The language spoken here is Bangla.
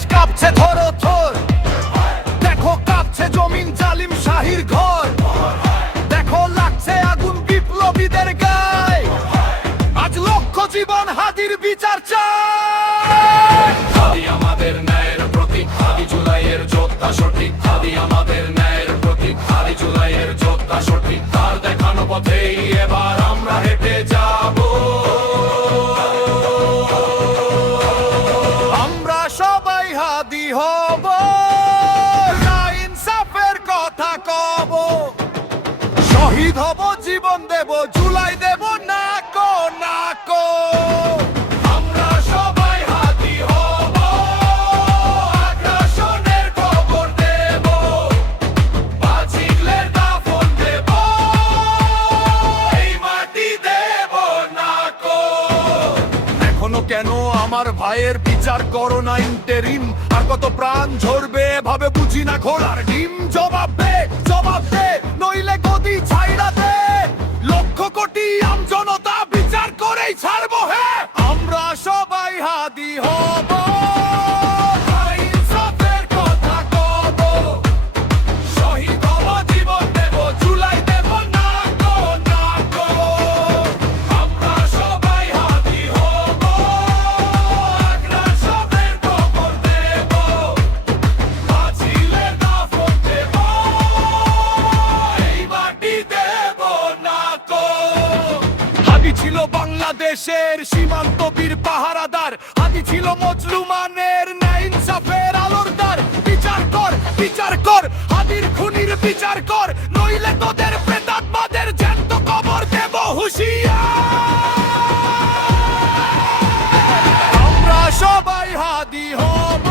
আকাশ কাঁপছে ধরো থর, দেখো কাঁপছে জমিন জালিম শাহির ঘর, দেখো লাগছে আগুন বিপ্লবীদের গায়, আজ লক্ষ জীবন হাদির বিচার চায়। হাদি আমাদের ন্যায়ের প্রতীক, হাদি জুলাইয়ের যোদ্ধা সঠিক, হাদি আমাদের ন্যায়ের প্রতীক, হাদি জুলাইয়ের যোদ্ধা সঠিক, তার দেখানো পথেই এবার আমরা হেঁটে যাব। আমরা সবাই হাদি হব, ইনসাফের কথা কব, শহীদ হব জীবন দেব, জুলাই দেব না কো না কো। আমরা সবাই হাদি হব, আগ্রাসনের খবর দেব, বাজিগলের দাফন দেব, এই মাটি দেব না কো। এখনো কেন আমার ভাইয়ের বিচার করো না ইন্টেরিম, আর কত প্রাণ ঝরবে ভাবে বুঝি না ঘোড়ার ডিম। জবাব দে নইলে গদি ছাইড়া দে, লক্ষ কোটি আমজনতা বিচার করেই ছাড়বো। হ্যাঁ, আমরা সবাই হাদি হব, ইনসাফের কথা কব, শহীদ হব জীবন দেব, জুলাই দেব না গো না গো। আমরা সবাই হাদি হব, আগ্রাসনের খবর দেব, বাজিগলের দাফন দেব, এই মাটি দেব না কো। হাদি ছিল বাংলাদেশের সীমান্ত বীর পাহারাদার, হাদি ছিল মজলুমানের ন্যায় ইনসাফের আলোরদার। বিচার কর হাদির খুনির বিচার কর, নইলে তোদের প্রেতাত্মাদের জ্যান্ত কবর দেব হুঁশিয়ার। আমরা সবাই হাদি হব,